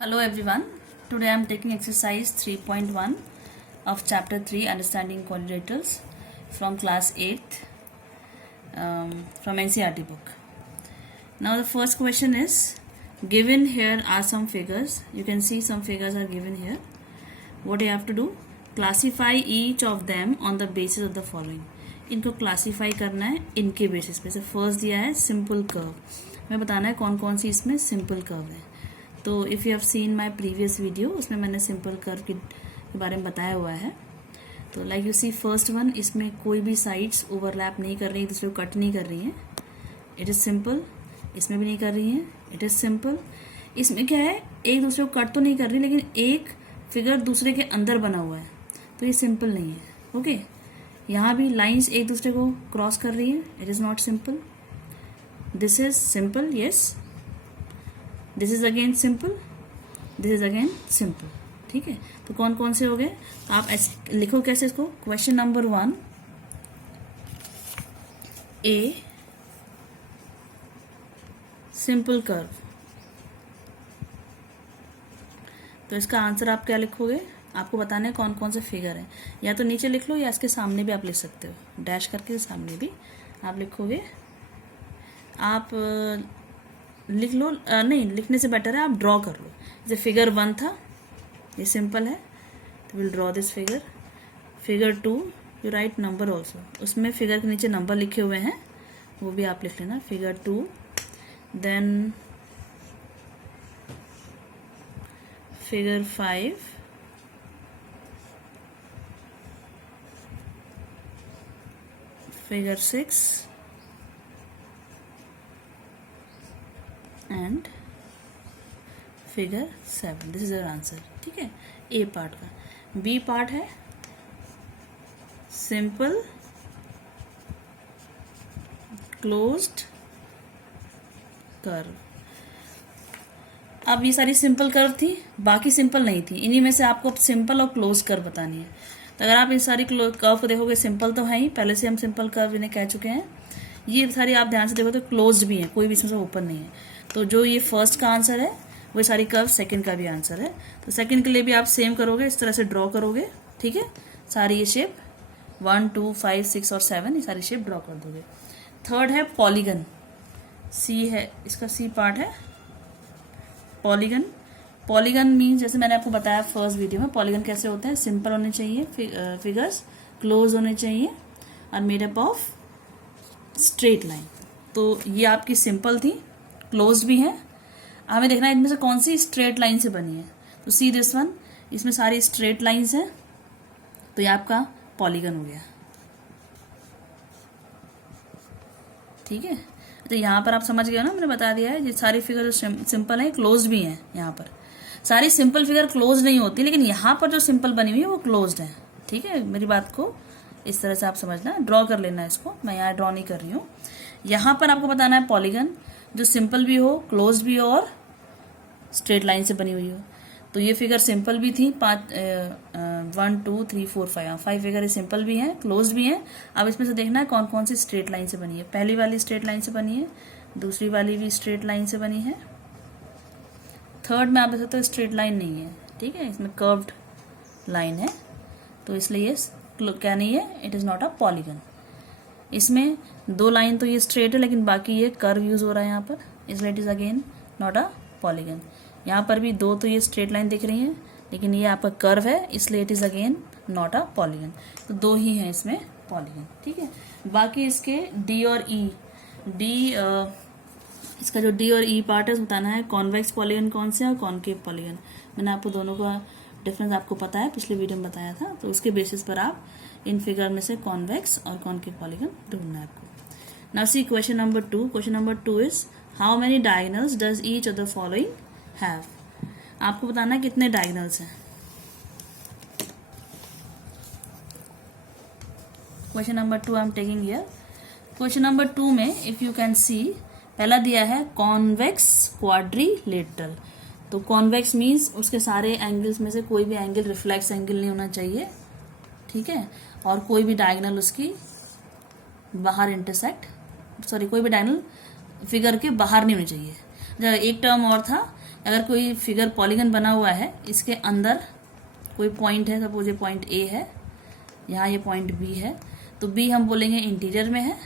Hello everyone. Today I am taking exercise 3.1 of chapter 3 Understanding Quadrilaterals from class 8th from NCERT book. Now the first question is given here are some figures. You can see some figures are given here. What you have to do? Classify each of them on the basis of the following. इनको classify करना है इनके basis पे. First दिया है simple curve. हमें बताना है कौन कौन सी इसमें सिंपल कर्व है. तो if you have seen my previous video उसमें मैंने सिंपल कर्व के बारे में बताया हुआ है. तो like you see first one, इसमें कोई भी साइड्स ओवरलैप नहीं कर रही, एक दूसरे को कट नहीं कर रही हैं. It is simple. इसमें भी नहीं कर रही हैं. It is simple. इसमें क्या है, एक दूसरे को कट तो नहीं कर रही लेकिन एक फिगर दूसरे के अंदर बना हुआ है, तो ये सिंपल नहीं है. ओके. यहाँ भी लाइंस एक दूसरे को क्रॉस कर रही है. It is not simple. This is simple. Yes. This is again simple. This is again simple. ठीक है. तो कौन कौन से हो गए, आप लिखो कैसे इसको. Question number 1, a simple curve. तो इसका आंसर आप क्या लिखोगे, आपको बताना है कौन कौन से फिगर हैं. या तो नीचे लिख लो या इसके सामने भी आप लिख सकते हो, डैश करके सामने भी आप लिखोगे. आप लिख लो, नहीं लिखने से बेटर है आप ड्रॉ कर लो. जैसे फिगर 1 था, ये सिंपल है, तो will draw this figure. Figure 2 you right number also, उसमें फिगर के नीचे नंबर लिखे हुए हैं, वो भी आप लिख लेना. Figure 2. Then figure 5. Figure 6 and figure 7. This is your answer. ठीक है, ए पार्ट का. बी पार्ट है सिंपल क्लोज्ड कर्व. अब ये सारी सिंपल कर्व थी, बाकी सिंपल नहीं थी. इन्हीं में से आपको सिंपल और क्लोज कर्व बतानी है. तो अगर आप इन सारी कर्व को देखोगे, सिंपल तो है ही, पहले से हम सिंपल कर्व इन्हें कह चुके हैं. ये सारी आप ध्यान से देखो तो क्लोज्ड भी है, कोई भी इसमें से ओपन नहीं है. तो जो ये फर्स्ट का आंसर है वो सारी कर्व सेकंड का भी आंसर है. तो सेकंड के लिए भी आप सेम करोगे, इस तरह से ड्रॉ करोगे. ठीक है, सारी ये शेप 1, 2, 5, 6 और 7 ये सारी शेप ड्रॉ कर दोगे. थर्ड है पॉलीगन. सी है, इसका सी पार्ट है पॉलीगन. पॉलीगन मीन्स जैसे मैंने आपको बताया फर्स्ट वीडियो में, पॉलीगन कैसे होते हैं. सिंपल होने चाहिए फिगर्स, क्लोज होने चाहिए और made up of straight line. तो ये आपकी सिंपल थी, क्लोज भी है. हमें देखना है इनमें से कौन सी स्ट्रेट लाइन से बनी है. तो सी दिस वन, इसमें सारी स्ट्रेट लाइंस हैं, तो ये आपका पॉलीगन हो गया. ठीक है. तो यहाँ पर आप समझ गए ना, मैंने बता दिया है. ये सारी फिगर सिंपल है, क्लोज भी हैं. यहाँ पर सारी सिंपल फिगर क्लोज नहीं होती, लेकिन यहाँ पर जो सिंपल बनी हुई है वो क्लोज्ड है. ठीक है, मेरी बात को इस तरह से आप समझना, ड्रॉ कर लेना इसको. मैं यहाँ ड्रॉ नहीं कर रही हूँ. यहाँ पर आपको बताना है पॉलीगन जो सिंपल भी हो, क्लोज्ड भी हो और स्ट्रेट लाइन से बनी हुई हो. तो ये फिगर सिंपल भी थी, 1, 2, 3, 4, 5 फिगर सिंपल भी हैं, क्लोज्ड भी हैं. अब इसमें से देखना है कौन कौन सी स्ट्रेट लाइन से बनी है. पहली वाली स्ट्रेट लाइन से बनी है, दूसरी वाली भी स्ट्रेट लाइन से बनी है. थर्ड में आप देख सकते हो स्ट्रेट लाइन नहीं है. ठीक है, इसमें कर्व्ड लाइन है, तो इसलिए ये क्या नहीं है, it is not a polygon. इसमें 2 लाइन तो ये स्ट्रेट है, लेकिन बाकी ये कर्व यूज हो रहा है यहाँ पर, इसलिए it is again not a polygon. यहाँ पर भी 2 तो ये स्ट्रेट लाइन दिख रही हैं, लेकिन ये आपका कर्व है, इसलिए it is again not a polygon. तो 2 ही हैं इसमें पॉलीगन. ठीक है. बाकी इसके डी और ई, इसका जो डी और ई पार्ट है बताना है कॉन्वेक्स पॉलीगन कौन से है और कॉनकेव पॉलीगन. मैंने आपको दोनों का डिफरेंस आपको पता है, पिछले वीडियो में बताया था. तो उसके बेसिस पर आप इन फिगर में से कॉन्वेक्स और कॉनकेव पॉलीगन ढूंढना है आपको. Now see question number 2. Question number 2 is how many diagonals does each of the following have. आपको बताना है कितने डायगोनल्स हैं. Question number 2 I am taking here. Question number 2 में इफ यू कैन सी, पहला दिया है कॉन्वेक्स क्वाड्रिलेटरल. तो कॉन्वेक्स मीन्स उसके सारे एंगल्स में से कोई भी एंगल रिफ्लेक्स एंगल नहीं होना चाहिए. ठीक है, और कोई भी डायगोनल उसकी बाहर इंटरसेक्ट, कोई भी डायगोनल फिगर के बाहर नहीं होनी चाहिए. एक टर्म और था अगर कोई फिगर पॉलीगन बना हुआ है, इसके अंदर कोई पॉइंट है, सपोज ये पॉइंट ए है, यहाँ ये पॉइंट बी है, तो बी हम बोलेंगे इंटीरियर में है,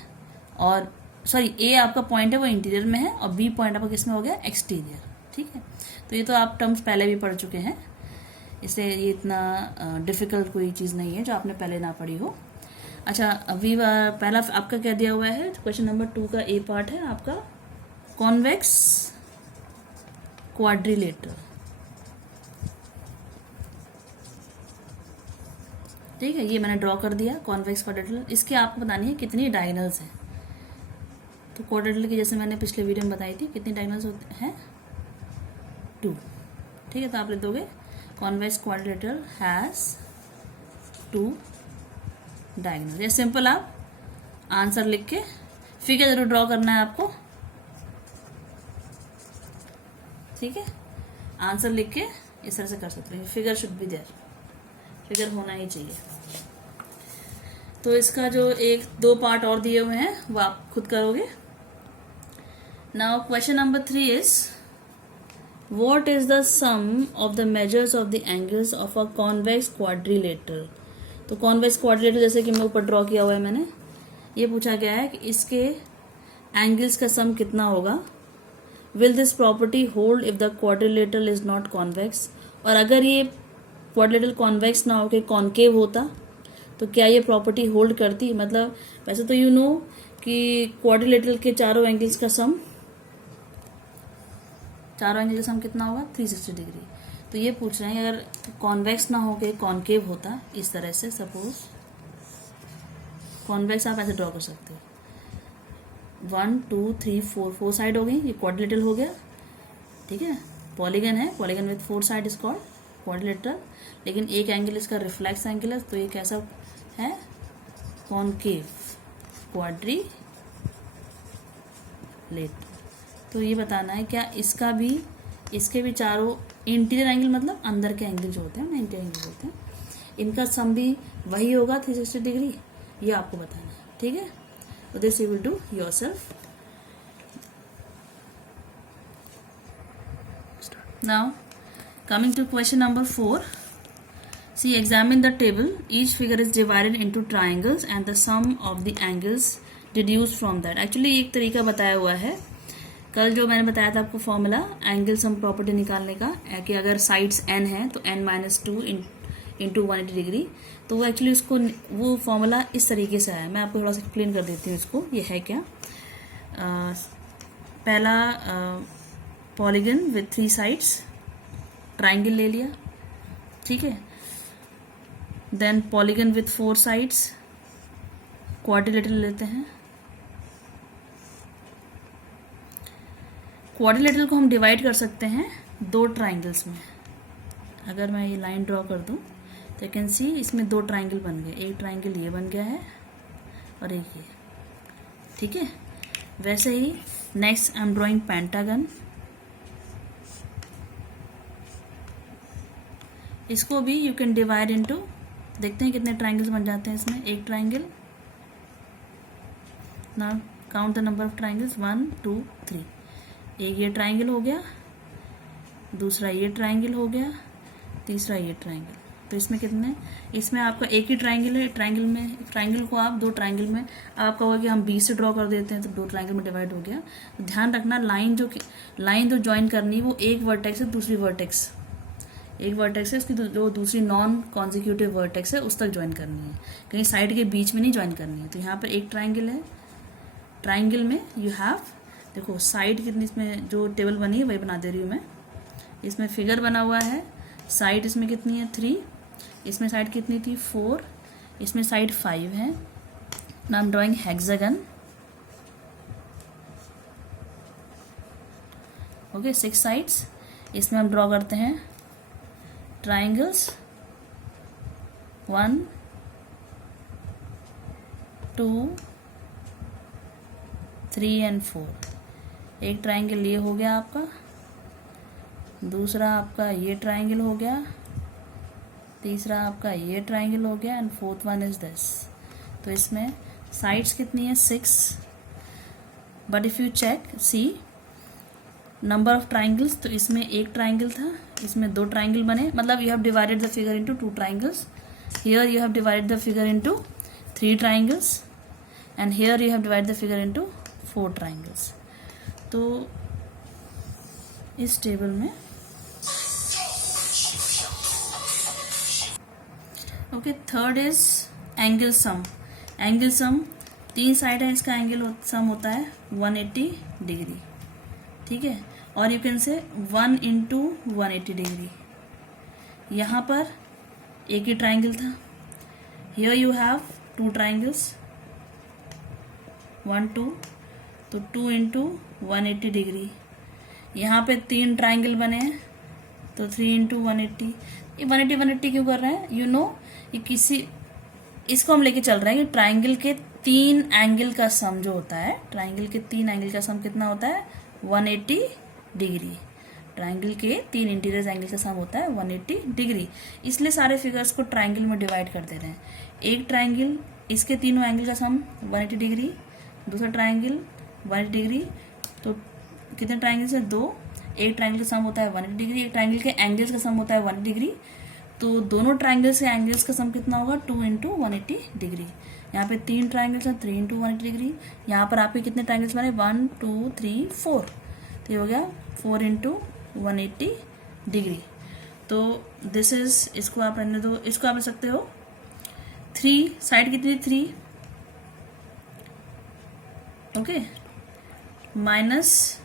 और सॉरी ए आपका पॉइंट है वो इंटीरियर में है, और बी पॉइंट आपका किस में हो गया, एक्सटीरियर। ठीक है, तो ये तो आप टर्म्स पहले भी पढ़ चुके हैं, इसलिए ये इतना डिफ़िकल्ट कोई चीज़ नहीं है जो आपने पहले ना पढ़ी हो। अच्छा, अभी पहला आपका क्या दिया हुआ है, क्वेश्चन नंबर 2 का ए पार्ट है आपका कॉन्वेक्स क्वाड्रिलेटरल। ठीक है, ये मैंने ड्रॉ कर दिया कॉन्वेक्स क्वाड्रिलेटरल। इसके आपको बतानी है कितनी डायगोनल्स हैं। तो क्वाड्रिलेटरल की जैसे मैंने पिछले वीडियो में बताई थी, कितनी डायगोनल्स होते हैं, 2। ठीक है, तो आप लिख दोगे कॉन्वेक्स क्वाड्रिलेटरल हैज़ 2 डायगोनल। ये सिंपल, आप आंसर लिख के फिगर जरूर ड्रॉ करना है आपको। ठीक है, आंसर लिख के इस तरह से कर सकते हैं, figure should be there, figure होना ही चाहिए। तो इसका जो 1-2 पार्ट और दिए हुए हैं वो आप खुद करोगे। Now question number 3 is what is the sum of the measures of the angles of a convex quadrilateral. तो कॉन्वेक्स क्वाड्रिलेटरल जैसे कि मैं ऊपर ड्रॉ किया हुआ है मैंने, ये पूछा गया है कि इसके एंगल्स का सम कितना होगा। Will this property hold if the quadrilateral is not convex. और अगर ये क्वाड्रिलेटरल कॉन्वेक्स ना होकर कॉन्केव होता तो क्या ये प्रॉपर्टी होल्ड करती। मतलब वैसे तो यू नो कि क्वाड्रिलेटरल के चारों एंगल्स का सम, चारों एंगल का सम कितना होगा, 360 डिग्री। तो ये पूछ रहे हैं अगर कॉन्वेक्स ना होकर कॉन्केव होता, इस तरह से सपोज कॉन्वेक्स आप ऐसे ड्रॉ कर सकते हो, 1 2 3 4 साइड हो गई, ये क्वाड्रिलेटरल हो गया। ठीक है, पॉलीगन है, polygon with 4 side is called quadrilateral. लेकिन एक एंगल इसका रिफ्लेक्स एंगल है, तो ये कैसा है, कॉन्केव क्वाड्रिलेटरल। तो ये बताना है क्या इसका भी, इसके भी चारों इंटीरियर एंगल मतलब अंदर के एंगल जो होते हैं ना, इंटीरियर एंगल होते हैं, इनका सम भी वही होगा 360 डिग्री, ये आपको बताना है। ठीक है, तो this you will do yourself. Now coming to question number 4, see examine the table, each figure is divided into triangles and the sum of the angles deduced from that। actually एक तरीका बताया हुआ है, कल जो मैंने बताया था आपको फॉर्मूला एंगल सम प्रॉपर्टी निकालने का, कि अगर साइड्स n है तो n-2 इंटू 180 डिग्री। तो वो एक्चुअली उसको वो फॉर्मूला इस तरीके से आया, मैं आपको थोड़ा सा एक्सप्लेन कर देती हूँ इसको। ये है क्या, पहला पॉलीगन विथ 3 साइड्स, ट्राइंगल ले लिया। ठीक है, then polygon with 4 sides, quadrilateral लेते हैं। क्वाड्रिलेटरल को हम डिवाइड कर सकते हैं 2 ट्राइंगल्स में। अगर मैं ये लाइन ड्रॉ कर दूं तो यू कैन सी इसमें 2 ट्राइंगल बन गए, एक ट्राइंगल ये बन गया है और एक ये। ठीक है, वैसे ही next I am drawing pentagon. इसको भी यू कैन डिवाइड इनटू, देखते हैं कितने ट्राइंगल्स बन जाते हैं इसमें। एक triangle, now count the number of triangles, 1 2 3। एक ये ट्राइंगल हो गया, दूसरा ये ट्राइंगल हो गया, तीसरा ये ट्राइंगल। तो इसमें कितने, इसमें आपका एक ही ट्राइंगल है, ट्राइंगल में, ट्राइंगल को आप 2 ट्राइंगल में, आपका होगा कि हम 20 से ड्रॉ कर देते हैं तो 2 ट्राइंगल में डिवाइड हो गया। ध्यान रखना लाइन जो ज्वाइन करनी है वो एक वर्टेक्स से दूसरी वर्टेक्स, एक वर्टेक्स है उसकी जो दूसरी नॉन कॉन्जिक्यूटिव वर्टेक्स है उस तक ज्वाइन करनी है, कहीं साइड के बीच में नहीं ज्वाइन करनी है। तो यहाँ पर एक ट्राइंगल है, ट्राइंगल में यू हैव, देखो साइड कितनी, इसमें जो टेबल बनी है वही बना दे रही हूँ मैं। इसमें फिगर बना हुआ है, साइड इसमें कितनी है 3, इसमें साइड कितनी थी 4, इसमें साइड 5 है। Now I M drawing hexagon. Okay, 6 sides. इसमें हम ड्रॉ करते हैं ट्राइंगल्स, 1 2 3 एंड 4। एक ट्राइंगल ये हो गया आपका, दूसरा आपका ये ट्राइंगल हो गया, तीसरा आपका ये ट्राइंगल हो गया and fourth one is this. तो इसमें साइड्स कितनी है 6, but if you check see number of triangles, तो इसमें एक ट्राइंगल था, इसमें दो ट्राइंगल बने, मतलब you have divided the figure into two triangles. Here you have divided the figure into three triangles and here you have divided the figure into four triangles. तो इस टेबल में okay. Third is angle sum. Angle sum, तीन side है, इसका angle sum होता है 180 degree. ठीक है, और you can say 1 into 180 degree. यहाँ पर एक ही ट्राइंगल था, here you have two triangles, 1 2, तो 2 इंटू 180 डिग्री. यहाँ पे तीन ट्राइंगल बने हैं, तो 3 इंटू 180. ये 180 क्यों कर रहे हैं? यू नो, ये किसी, इसको हम लेके चल रहे हैं कि ट्राइंगल के तीन एंगल का सम जो होता है, ट्राइंगल के तीन एंगल का सम कितना होता है? 180 डिग्री. ट्राइंगल के तीन इंटीरियर एंगल का सम होता है 180 डिग्री. इसलिए सारे फिगर्स को ट्राइंगल में डिवाइड कर दे रहे हैं. एक ट्राइंगल, इसके तीनों एंगल का सम 180 डिग्री, दूसरा ट्राइंगल 180 डिग्री. तो कितने ट्राइंगल्स हैं? दो. एक ट्राइंगल का सम होता है 180 डिग्री, एक ट्राइंगल के एंगल्स का सम होता है 180 डिग्री. तो दोनों ट्राइंगल्स के एंगल्स का सम कितना होगा? 2 इंटू 180 डिग्री. यहाँ पे तीन ट्राइंगल्स हैं, 3 इंटू 180 डिग्री. यहाँ पर आपके कितने ट्राइंगल्स बने? 1 2 3 4. तो ये हो गया 4 इंटू 180 डिग्री. तो दिस इज, इसको आप रहने दो, इसको आप रख सकते हो 3. साइड कितनी? 3. ओके, माइनस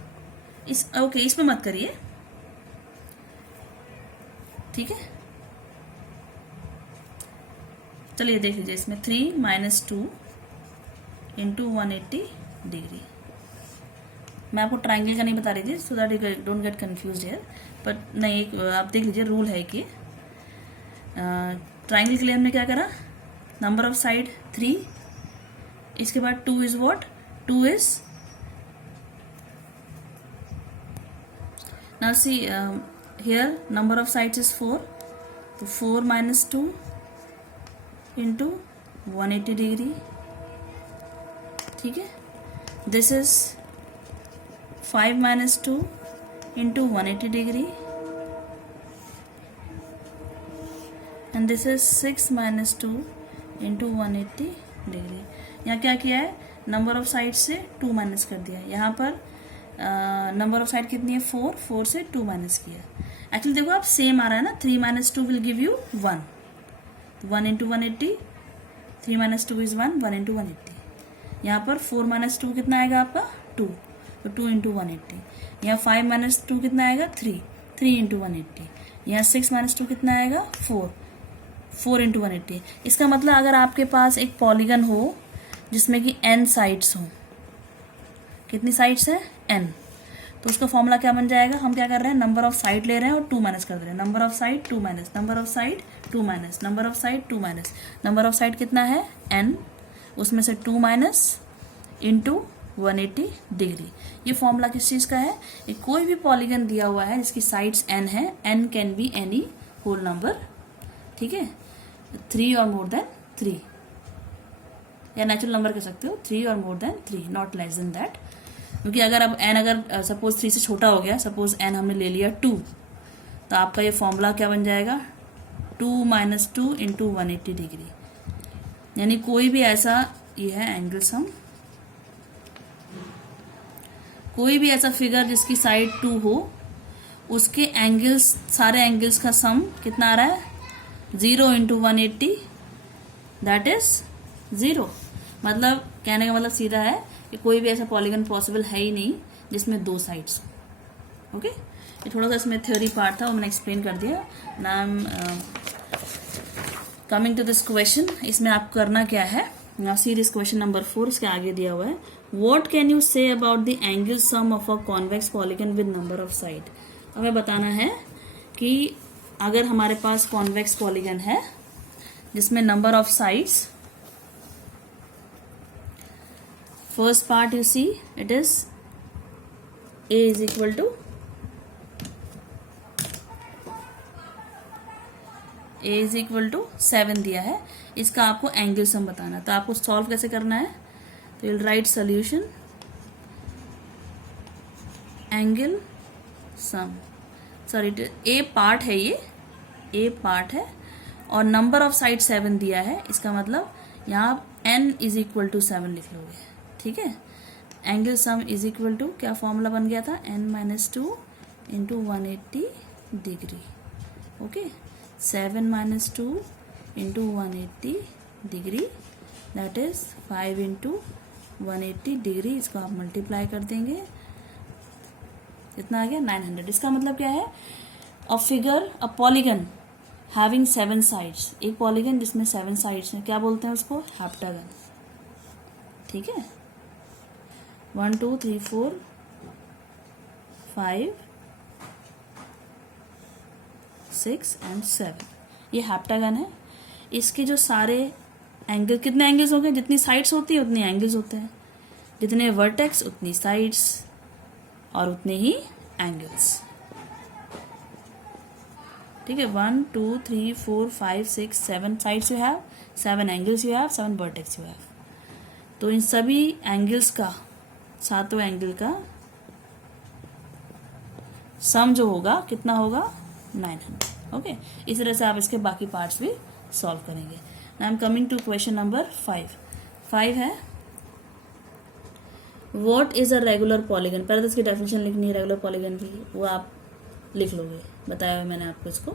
इस, ओके इसमें मत करिए, ठीक है. चलिए देख लीजिए, इसमें 3 माइनस 2 इंटू 180 डिग्री. मैं आपको ट्राइंगल का नहीं बता रही थी, so that you don't get confuse here. But नहीं, एक आप देख लीजिए, रूल है कि ट्राइंगल के लिए हमने क्या करा? नंबर ऑफ साइड 3, इसके बाद 2 is what? 2 is, now see here number of sides is 4, तो 4 minus 2 into 180 डिग्री. ठीक है, this is 5 minus 2 into 180 degree and this is 6 minus 2 into 180 degree. यहाँ क्या किया है? नंबर ऑफ साइड से 2 माइनस कर दिया. यहाँ पर नंबर ऑफ साइड कितनी है? 4. 4 से 2 माइनस किया. एक्चुअली देखो, आप सेम आ रहा है ना, 3 minus 2 will give you 1. 1 into 180, 3 minus 2 is 1, 1 into 180. यहाँ पर 4 माइनस 2 कितना आएगा आपका? 2, तो 2 इंटू 180. यहाँ 5 माइनस 2 कितना आएगा? 3, 3 इंटू 180. यहाँ 6 माइनस 2 कितना आएगा? 4, 4 इंटू 180. इसका मतलब अगर आपके पास एक पॉलीगन हो जिसमें कि n साइड्स हो, कितनी साइड्स है? n. तो उसका फॉर्मूला क्या बन जाएगा? हम क्या कर रहे हैं? नंबर ऑफ साइड ले रहे हैं और 2 माइनस कर दे रहे हैं. Number of side 2 minus, number of side 2 minus, number of side 2 minus. Number of side कितना है? n, उसमें से 2 माइनस इंटू 180 डिग्री. ये फॉर्मूला किस चीज़ का है? ये कोई भी पॉलीगन दिया हुआ है जिसकी साइड्स n है, n can be any whole number. ठीक है, 3 और मोर देन 3, या नेचुरल नंबर कह सकते हो, 3 और more than 3, not less than that. क्योंकि अगर अब n अगर सपोज 3 से छोटा हो गया, सपोज n हमने ले लिया 2, तो आपका ये फॉर्मूला क्या बन जाएगा? 2 माइनस 2 इंटू 180 डिग्री. यानी कोई भी ऐसा, ये है एंगल सम, कोई भी ऐसा फिगर जिसकी साइड 2 हो, उसके एंगल्स, सारे एंगल्स का सम कितना आ रहा है? 0 इंटू 180, दैट इज 0. मतलब कहने का मतलब सीधा है कि कोई भी ऐसा पॉलीगन पॉसिबल है ही नहीं जिसमें 2 साइड्स. ओके, ये थोड़ा सा इसमें थ्योरी पार्ट था, वो मैंने एक्सप्लेन कर दिया. Now coming to this question, इसमें आपको करना क्या है? Now see this question number 4, इसके आगे दिया हुआ है, what can you say about the angle sum of a convex polygon with number of side. हमें बताना है कि अगर हमारे पास कॉन्वेक्स पॉलीगन है जिसमें number of sides, first part you see it is a is equal to a is equal to 7 दिया है. इसका आपको एंगल सम बताना. तो आपको सॉल्व कैसे करना है? तो you'll write solution, angle sum, sorry A part है, ये ए पार्ट है और नंबर ऑफ साइड 7 दिया है, इसका मतलब यहाँ आप n इज इक्वल टू 7 लिख लोगे, ठीक है। Angle sum is equal to क्या फॉर्मूला बन गया था, n-2 into 180 degree, okay. 7-2 into 180 degree that is 5 into 180 degree, इसको आप मल्टीप्लाई कर देंगे, इतना आ गया 900। इसका मतलब क्या है, a figure, a polygon having 7 sides, एक पॉलीगन जिसमें 7 साइड्स हैं, क्या बोलते हैं उसको, हेप्टागन, ठीक है। 1 2 3 4 5 6 एंड 7, ये हेप्टागन है। इसके जो सारे एंगल, कितने एंगल्स हो गए, जितनी साइड्स होती है उतने एंगल्स होते हैं, जितने वर्टेक्स उतनी साइड्स और उतने ही एंगल्स, ठीक है। 1 2 3 4 5 6 7 sides you have, 7 angles you have, 7 vertex you have. तो इन सभी एंगल्स का, सातों एंगल का सम जो होगा कितना होगा, 900, ओके। इस तरह से आप इसके बाकी पार्ट्स भी सॉल्व करेंगे। Now I am coming to question number 5 है, what is a regular polygon. पहले तो इसकी डेफिनेशन लिखनी है रेगुलर पॉलीगन की, वो आप लिख लोगे, बताया हुआ मैंने आपको इसको।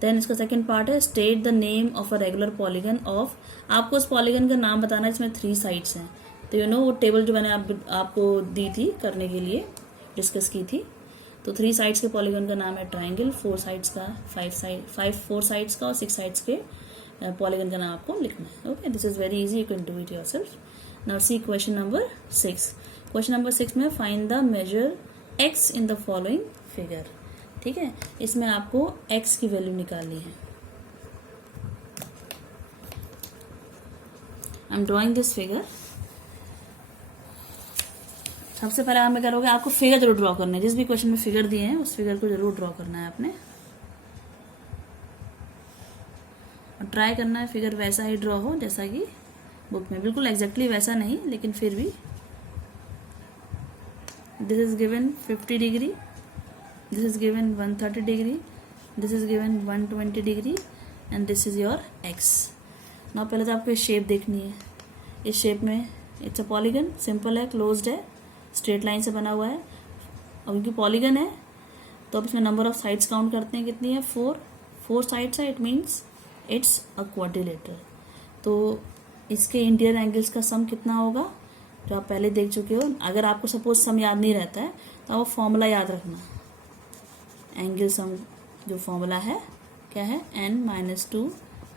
देन इसका सेकंड पार्ट है, state the name of a regular polygon of, आपको उस पॉलीगन का नाम बताना है जिसमें 3 साइड्स हैं। तो यू नो वो टेबल जो मैंने आपको दी थी करने के लिए, डिस्कस की थी, तो 3 साइड्स के पॉलीगन का नाम है ट्राइंगल, 4 साइड्स का, 4 साइड्स का और 6 साइड्स के पॉलीगन का नाम आपको लिखना है, okay. This is very easy, you can do it yourself. Now see question number 6। Question number 6 में find the measure x in the following figure, ठीक है। इसमें आपको x की वैल्यू निकालनी है। I am drawing this figure. सबसे पहले आप क्या करोगे, आपको फिगर जरूर ड्रॉ करना है, जिस भी क्वेश्चन में फिगर दिए हैं उस फिगर को जरूर ड्रॉ करना है आपने, और ट्राई करना है फिगर वैसा ही ड्रॉ हो जैसा कि बुक में, बिल्कुल एग्जैक्टली वैसा नहीं, लेकिन फिर भी। This is given 50 degree, this is given 130 degree, this is given 120 degree and this is your x। now पहले तो आपको शेप देखनी है। इस शेप में इट्स अ पॉलीगन, सिंपल है, क्लोज्ड है, स्ट्रेट लाइन से बना हुआ है, और क्योंकि पॉलीगन है तो अब इसमें नंबर ऑफ साइड्स काउंट करते हैं, कितनी है, 4 साइड्स है, it means it's a quadrilateral. तो इसके इंटीरियर एंगल्स का सम कितना होगा, जो आप पहले देख चुके हो। अगर आपको सपोज सम याद नहीं रहता है तो आप फॉर्मूला याद रखना, एंगल सम जो फॉर्मूला है क्या है, n-2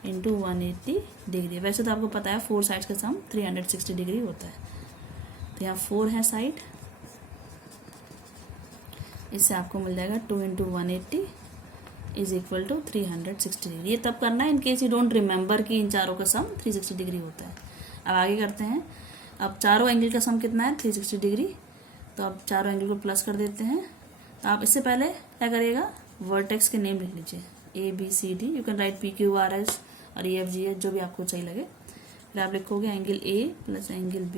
इंटू 180 डिग्री। वैसे तो आपको पता है 4 साइड्स का सम 360 डिग्री होता है, तो यहाँ 4 है साइड, इससे आपको मिल जाएगा 2 into 180 is equal to 360 degree. ये तब करना है in case you don't remember कि इन चारों का सम 360 डिग्री होता है। अब आगे करते हैं। अब चारों एंगल का सम कितना है, 360 डिग्री, तो अब चारों एंगल को प्लस कर देते हैं। तो आप इससे पहले क्या करिएगा, वर्टेक्स के नेम लिख लीजिए, ABCD, you can write PQRS और EFGH, जो भी आपको सही लगे। फिर आप लिखोगे angle A plus angle B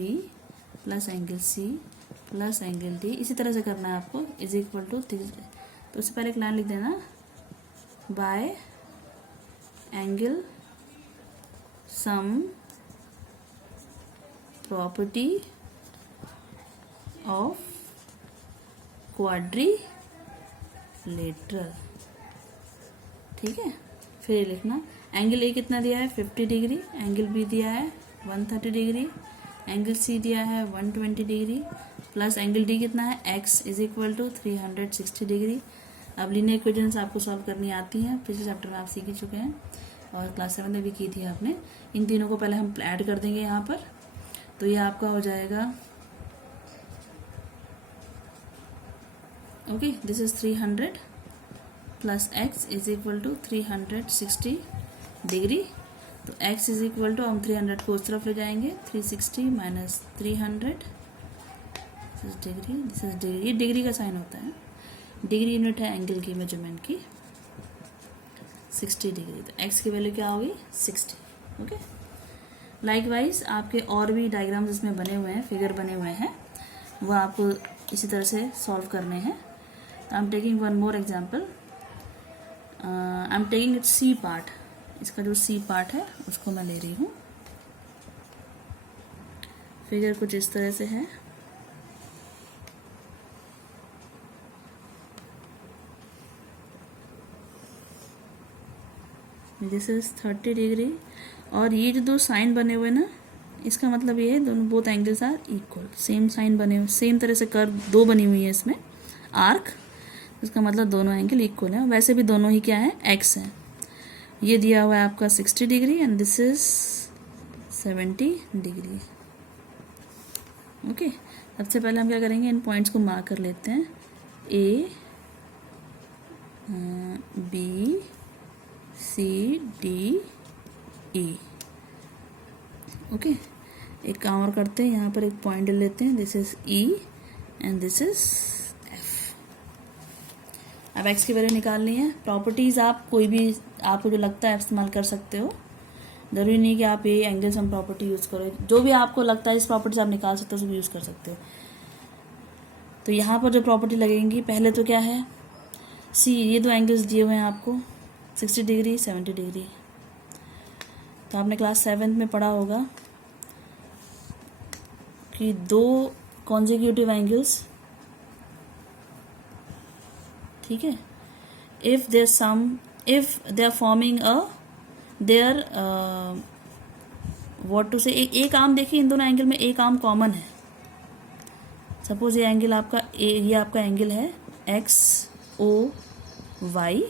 plus angle C plus angle D, इसी तरह से करना है आपको, इज इक्वल टू। तो उससे पहले एक लाइन लिख देना, bye angle sum property of quadrilateral, ठीक है। फिर ये लिखना, एंगल A कितना दिया है 50 डिग्री, एंगल B दिया है 130 डिग्री, एंगल C दिया है 120 डिग्री, प्लस एंगल D कितना है x is equal to 360 degree. अब लीनियर इक्वेशंस आपको सॉल्व करनी आती हैं, पिछले चैप्टर में आप सीख ही चुके हैं और क्लास 7 में भी की थी आपने। इन तीनों को पहले हम ऐड कर देंगे यहाँ पर, तो ये आपका हो जाएगा, okay, this is 300 plus x is equal to 360 degree. तो x इज इक्वल टू, हम 300 को उस तरफ ले जाएंगे, 360 minus 300, this is degree, this is degree, ये डिग्री का साइन होता है, डिग्री यूनिट है एंगल की मेजरमेंट की, 60 डिग्री। तो x की वैल्यू क्या होगी, 60, ओके। लाइकवाइज आपके और भी डायग्राम्स इसमें बने हुए हैं, फिगर बने हुए हैं, वो आपको इसी तरह से सॉल्व करने हैं। I am taking one more example. I am taking it C part. इसका जो सी पार्ट है उसको मैं ले रही हूँ. फिगर कुछ इस तरह से है. This is 30 degree. और ये जो दो साइन बने हुए ना, इसका मतलब ये है दोनों both angles are equal. Same sign बने हुए, सेम तरह से कर्व दो बनी हुई है इसमें आर्क. इसका मतलब दोनों एंगल इक्वल है. वैसे भी दोनों ही क्या है, एक्स है. ये दिया हुआ है आपका 60 degree and this is 70 degree. Okay. सबसे पहले हम क्या करेंगे, इन पॉइंट्स को मार्क कर लेते हैं. A B C D E. Okay. एक काम और करते हैं, यहाँ पर एक पॉइंट ले लेते हैं. This is E and this is F. अब एक्स की वैल्यू निकालनी है. प्रॉपर्टीज आप कोई भी आपको जो लगता है इस्तेमाल कर सकते हो. जरूरी नहीं कि आप ये एंगल सम प्रॉपर्टी यूज करो. जो भी आपको लगता है इस प्रॉपर्टी से आप निकाल सकते हो, उसको यूज कर सकते हो. तो यहाँ पर जो प्रॉपर्टी लगेंगी, पहले तो क्या है, सी. ये दो एंगल्स दिए हुए हैं आपको, 60 डिग्री 70 डिग्री. तो आपने क्लास 7th में पढ़ा होगा कि दो कॉन्जिक्यूटिव एंगल्स, ठीक है, if they are forming a there what to say, एक आर्म देखिए, इन दोनों एंगल में एक आर्म कॉमन है. सपोज ये एंगल आपका ये आपका एंगल है एक्स ओ वाई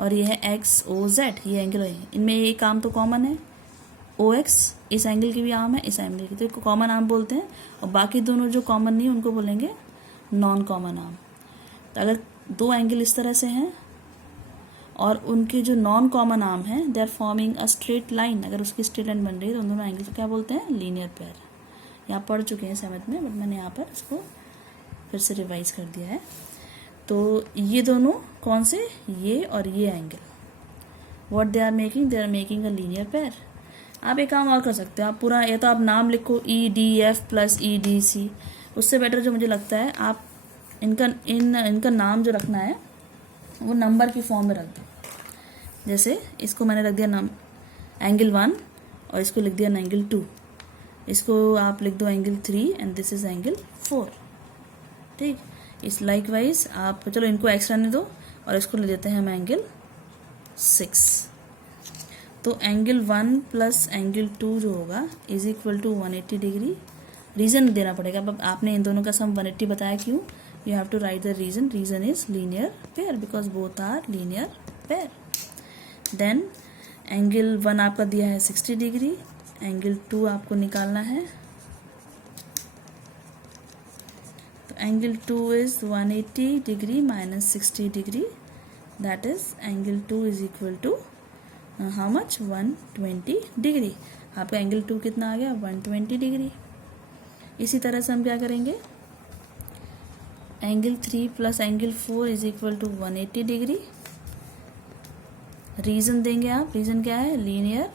और ये है एक्स ओ जेड. ये एंगल है, इनमें एक आर्म तो कॉमन है ओ एक्स. इस एंगल की भी आर्म है, इस एंगल की, तो इसको कॉमन आर्म बोलते हैं. और बाकी दोनों जो कॉमन नहीं उनको बोलेंगे नॉन कॉमन आर्म. तो अगर दो एंगल इस तरह से हैं और उनके जो नॉन कॉमन आर्म है, they are forming a straight line, अगर उसकी स्ट्रेट लाइन बन रही है तो उन दोनों एंगल को क्या बोलते हैं, लीनियर पेयर. यहाँ पढ़ चुके हैं 7th में, बट मैंने यहाँ पर इसको फिर से रिवाइज कर दिया है. तो ये दोनों कौन से, ये और ये angle, what they are making, they are making a linear pair. आप एक काम और कर सकते हो, आप पूरा, या तो आप नाम लिखो E D F plus E D C. उससे बेटर जो मुझे लगता है, आप इनका नाम जो रखना है वो नंबर की फॉर्म में रख दो. जैसे इसको मैंने रख दिया एंगल 1 और इसको लिख दिया एंगल 2. इसको आप लिख दो angle 3 and this is angle 4. ठीक. इस लाइकवाइज आप, चलो इनको एक्स रहने दो और इसको ले देते हैं हम एंगल 6. तो एंगल 1 प्लस एंगल 2 जो होगा is equal to 180 degree. Reason देना पड़ेगा. अब आपने इन दोनों का सम 180 बताया, क्यों, you have to write the reason. Reason is linear pair because both are linear pair. Then angle 1 आपका दिया है 60 डिग्री, एंगल 2 आपको निकालना है. तो angle 2 is 180 degree minus 60 degree, that is angle 2 is equal to how much, 120 degree. आपका angle 2 कितना आ गया, 120 डिग्री. इसी तरह से हम क्या करेंगे, angle 3 plus angle 4 is equal to 180 degree. Reason देंगे आप, रीजन क्या है, लीनियर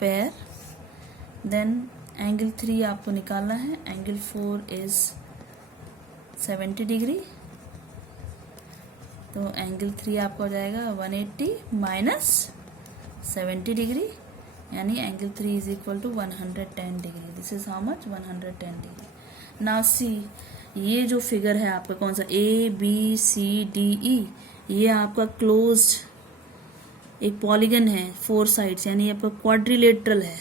पेयर. देन एंगल 3 आपको निकालना है, एंगल 4 इज 70 डिग्री. तो एंगल 3 आपका हो जाएगा 180 माइनस 70 डिग्री, यानी angle 3 is equal to 110 degree. This is how much, 110 degree. Now see, ये जो फिगर है आपका कौन सा, ए बी सी डी ई, ये आपका क्लोज्ड एक पॉलीगन है 4 साइड्स, यानी आपका क्वाड्रिलेटरल है.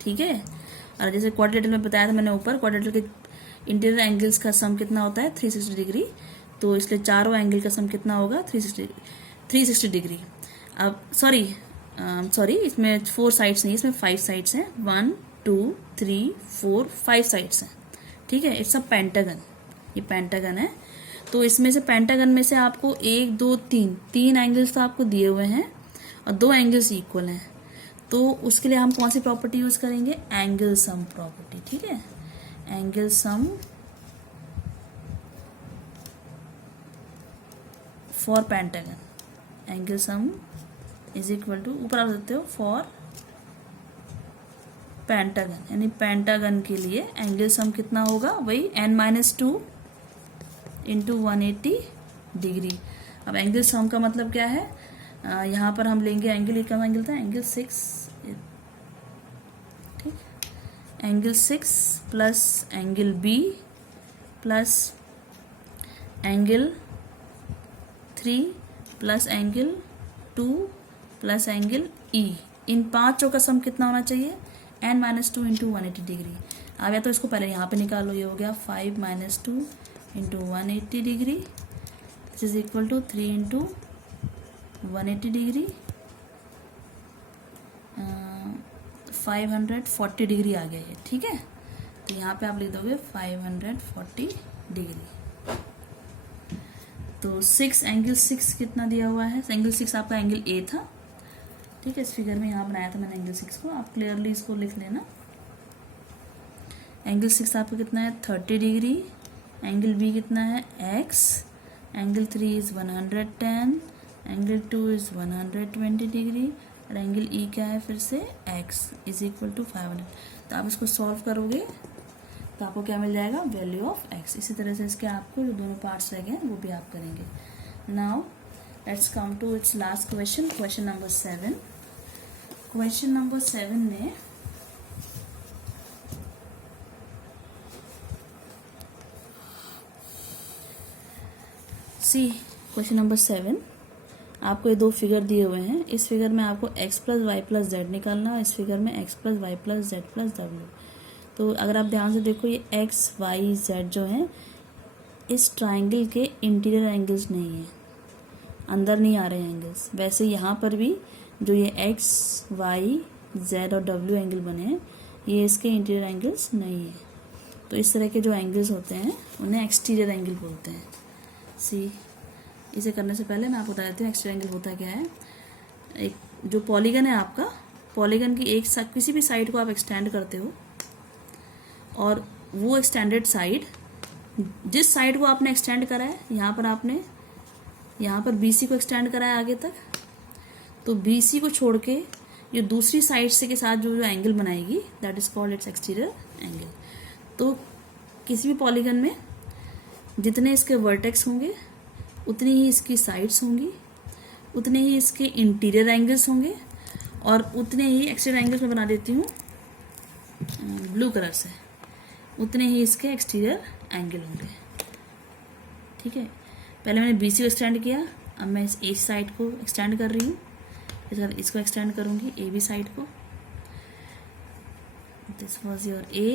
ठीक है. और जैसे क्वाड्रिलेटरल में बताया था मैंने ऊपर, क्वाड्रिलेटरल के इंटीरियर एंगल्स का सम कितना होता है, 360 डिग्री. तो इसलिए चारों एंगल का सम कितना होगा, 360 डिग्री. अब सॉरी इसमें 4 साइड्स नहीं, इसमें 5 साइड्स हैं. 1 2 3 4 5 साइड्स हैं. ठीक है. इट्स अ पेंटागन, ये पेंटागन है. तो इसमें से पेंटागन में से आपको 1 2 3 एंगल्स तो आपको दिए हुए हैं और 2 एंगल्स इक्वल हैं. तो उसके लिए हम कौन सी प्रॉपर्टी यूज करेंगे, एंगल सम प्रॉपर्टी. ठीक है. Angle sum for pentagon, angle sum is equal to, ऊपर आप सकते हो, फॉर पेंटागन, यानी पेंटागन के लिए एंगल सम कितना होगा, वही n-2 इंटू 180 डिग्री। अब एंगल सम का मतलब क्या है, यहाँ पर हम लेंगे एंगल, ये कम एंगल था, एंगल 6, ठीक, angle 6 plus angle B plus angle 3 plus angle 2 plus angle E. इन पांचों का सम कितना होना चाहिए, n-2 इंटू 180 डिग्री। अब या तो इसको पहले यहाँ पे निकालो, ये हो गया 5 - 2 into 180 degree, this is equal to 3 into 180 degree, 540 degree आ गया ये, ठीक है। तो यहाँ पे आप लिख दोगे 540 डिग्री। तो 6 एंगल 6 कितना दिया हुआ है, एंगल 6 आपका एंगल ए था, ठीक है। इस फिगर में यहाँ बनाया था मैंने एंगल 6 को, आप क्लियरली इसको लिख लेना। एंगल 6 आपका कितना है 30 डिग्री, एंगल बी कितना है x, angle 3 is 110, angle 2 is 120 degree, और एंगल ई क्या है फिर से x इज इक्वल टू 500। तो आप इसको सॉल्व करोगे तो आपको क्या मिल जाएगा, वैल्यू ऑफ x। इसी तरह से इसके आपको जो दोनों पार्ट्स रह गए वो भी आप करेंगे। Now let's come to its last question, question number 7। Question number 7 में सी, क्वेश्चन नंबर 7, आपको ये दो फिगर दिए हुए हैं। इस फिगर में आपको x plus Y plus Z निकालना है, इस फिगर में x plus Y plus Z plus W. तो अगर आप ध्यान से देखो, ये x y z जो हैं इस ट्राइंगल के इंटीरियर एंगल्स नहीं है, अंदर नहीं आ रहे हैं एंगल्स। वैसे यहाँ पर भी जो ये x y z और w एंगल बने हैं, ये इसके इंटीरियर एंगल्स नहीं है। तो इस तरह के जो एंगल्स होते हैं उन्हें एक्सटीरियर एंगल बोलते हैं। सी, इसे करने से पहले मैं आपको बता देती हूँ एक्सटीरियर एंगल होता क्या है। एक जो पॉलीगन है आपका, पॉलीगन की एक किसी भी साइड को आप एक्सटेंड करते हो, और वो एक्सटेंडेड साइड, जिस साइड को आपने एक्सटेंड करा है, यहाँ पर आपने यहाँ पर BC को एक्सटेंड करा है आगे तक, तो BC को छोड़ के ये दूसरी साइड से के साथ जो एंगल बनाएगी, that is called its exterior angle. तो किसी भी पॉलीगन में जितने इसके वर्टेक्स होंगे उतनी ही इसकी साइड्स होंगी, उतने ही इसके इंटीरियर एंगल्स होंगे, और उतने ही एक्सटीरियर एंगल्स में बना देती हूँ ब्लू कलर से, उतने ही इसके एक्सटीरियर एंगल होंगे, ठीक है। पहले मैंने BC को एक्सटेंड किया, अब मैं इस A साइड को एक्सटेंड कर रही हूँ, इसके बाद इसको एक्सटेंड करूँगी AB साइड को। दिस वॉज योर A,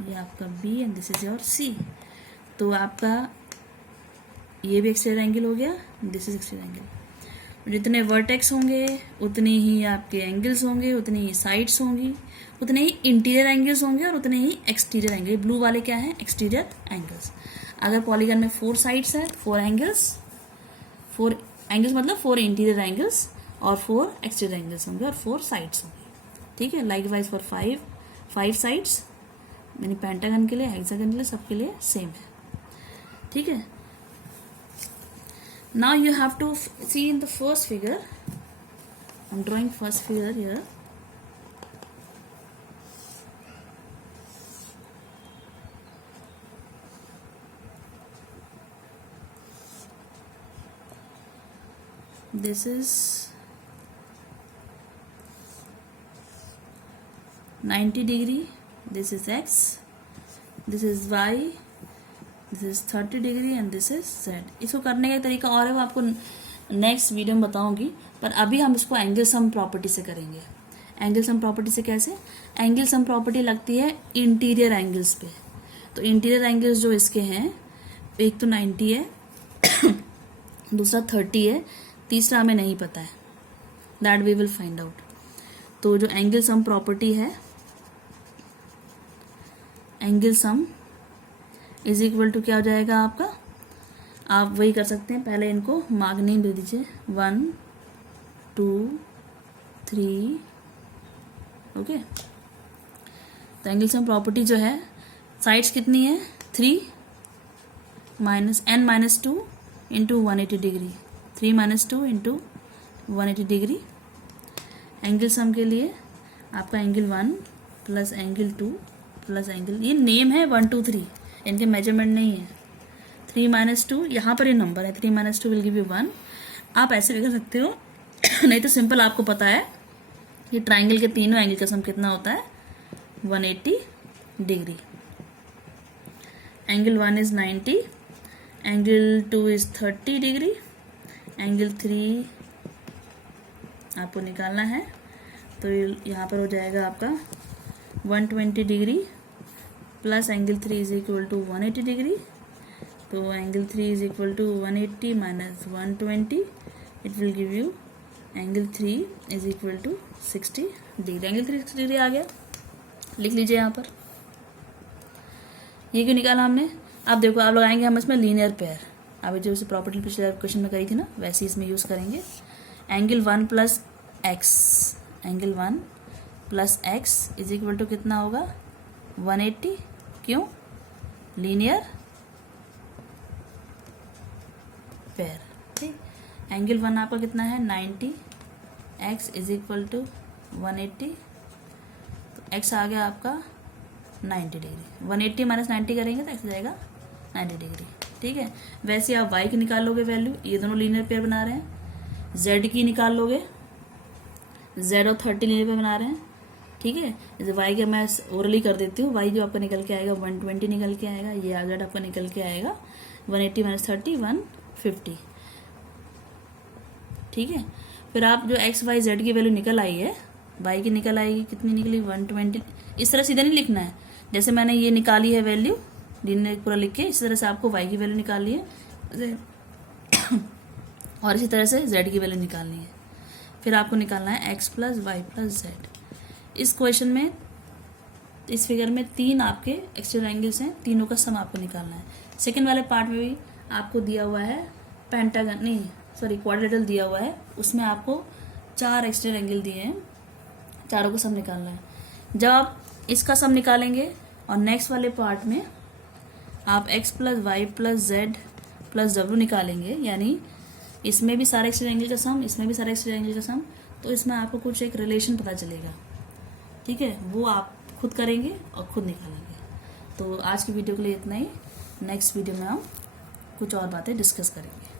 ये आपका B and this is your C। तो आपका ये भी एक्सटीरियर एंगल हो गया, दिस इज एक्सटीरियर एंगल। जितने वर्टेक्स होंगे उतने ही आपके एंगल्स होंगे, उतनी ही साइड्स होंगी, उतने ही इंटीरियर एंगल्स होंगे, और उतने ही एक्सटीरियर एंगल। ब्लू वाले क्या है, एक्सटीरियर एंगल्स। अगर पॉलीगन में 4 साइड्स है, 4 एंगल्स मतलब 4 इंटीरियर एंगल्स और 4 एक्सटीरियर एंगल्स होंगे, और 4 साइड्स होंगे, ठीक है। लाइक वाइज फॉर 5 साइड्स, यानी पेंटागन के लिए, हेक्सागन के लिए, सबके लिए सेम है, ठीक है। Now you have to see in the first figure, I'm drawing first figure here. This is 90 degree, this is x, this is y, this is 30 degree and this is z। इसको करने का तरीका और है, वो आपको नेक्स्ट वीडियो में बताऊंगी, पर अभी हम इसको एंगल सम प्रॉपर्टी से करेंगे। एंगल सम प्रॉपर्टी से कैसे, एंगल सम प्रॉपर्टी लगती है इंटीरियर एंगल्स पे। तो इंटीरियर एंगल्स जो इसके हैं, एक तो 90 है, दूसरा 30 है, तीसरा हमें नहीं पता है, that we will find out. तो जो एंगल सम प्रॉपर्टी है, angle sum is equal to क्या हो जाएगा आपका, आप वही कर सकते हैं, पहले इनको मार्क नेम दे दीजिए, 1 2 3, ओके। तो एंगल सम प्रॉपर्टी जो है, साइड्स कितनी है 3 n-2 into 180 degree, 3 - 2 into 180 degree. Angle sum के लिए आपका angle 1 plus angle 2 plus angle, ये नेम है 1 2 3, इनके मेजरमेंट नहीं है, 3 माइनस 2, यहाँ पर ये नंबर है, 3 माइनस 2 विल गिव यू 1। आप ऐसे भी कर सकते हो नहीं तो सिंपल आपको पता है ये ट्राइंगल के तीनों एंगल का सम कितना होता है 180 degree. Angle 1 is 90, angle 2 is 30 degree, angle 3 आपको निकालना है तो यहाँ पर हो जाएगा आपका 120 degree plus angle 3 is equal to 180 degree. तो angle 3 is equal to 180 minus 120, it will give you angle 3 is equal to 60 degree. Angle 3 60 degree आ गया, लिख लीजिए यहाँ पर। ये क्यों निकाला हमने? आप देखो, आप लगाएंगे हम इसमें लीनियर पेयर, अभी जो उसे प्रॉपर्टी पिछले क्वेश्चन में करी थी ना, वैसे इसमें यूज़ करेंगे। Angle 1 plus X, angle 1 plus X is equal to कितना होगा 180, क्यों? Linear pair. ठीक, एंगल 1 आपका कितना है 90, एक्स इज इक्वल टू 180, तो एक्स आ गया आपका 90 डिग्री। 180 माइनस 90 करेंगे तो एक्स जाएगा 90 डिग्री। ठीक है, वैसे आप y की निकाल लोगे वैल्यू, ये दोनों लीनियर पेयर बना रहे हैं। z की निकाल लोगे, z और 30 लीनियर पेयर बना रहे हैं। ठीक है, जैसे y का मैं ओरली कर देती हूँ, y जो आपका निकल के आएगा 120 निकल के आएगा, ये z आपका निकल के आएगा 180 माइनस 30 150। ठीक है, फिर आप जो x y z की वैल्यू निकल आई है, y की निकल आएगी, कितनी निकली 120। इस तरह सीधा नहीं लिखना है, जैसे मैंने ये निकाली है वैल्यू लीनियर पूरा लिख के, इस तरह से आपको y की वैल्यू निकालनी है और इसी तरह से z की वैल्यू निकालनी है। फिर आपको निकालना है x plus Y plus Z. इस क्वेश्चन में, इस फिगर में 3 आपके एक्सटर्नल एंगल्स हैं, तीनों का सम आपको निकालना है। सेकंड वाले पार्ट में भी आपको दिया हुआ है पेंटागन, नहीं सॉरी क्वाड्रिलेटरल दिया हुआ है, उसमें आपको 4 एक्सटर्नल एंगल दिए हैं, चारों का सम निकालना है। जब आप इसका सम निकालेंगे और नेक्स्ट वाले पार्ट में आप x plus Y plus Z plus W निकालेंगे, यानी इसमें भी सारे एक्सटर्नल एंगल का सम, इसमें भी सारे एक्सटर्नल एंगल का सम, तो इसमें आपको कुछ एक रिलेशन पता चलेगा। ठीक है, वो आप खुद करेंगे और खुद निकालेंगे। तो आज की वीडियो के लिए इतना ही, नेक्स्ट वीडियो में हम कुछ और बातें डिस्कस करेंगे।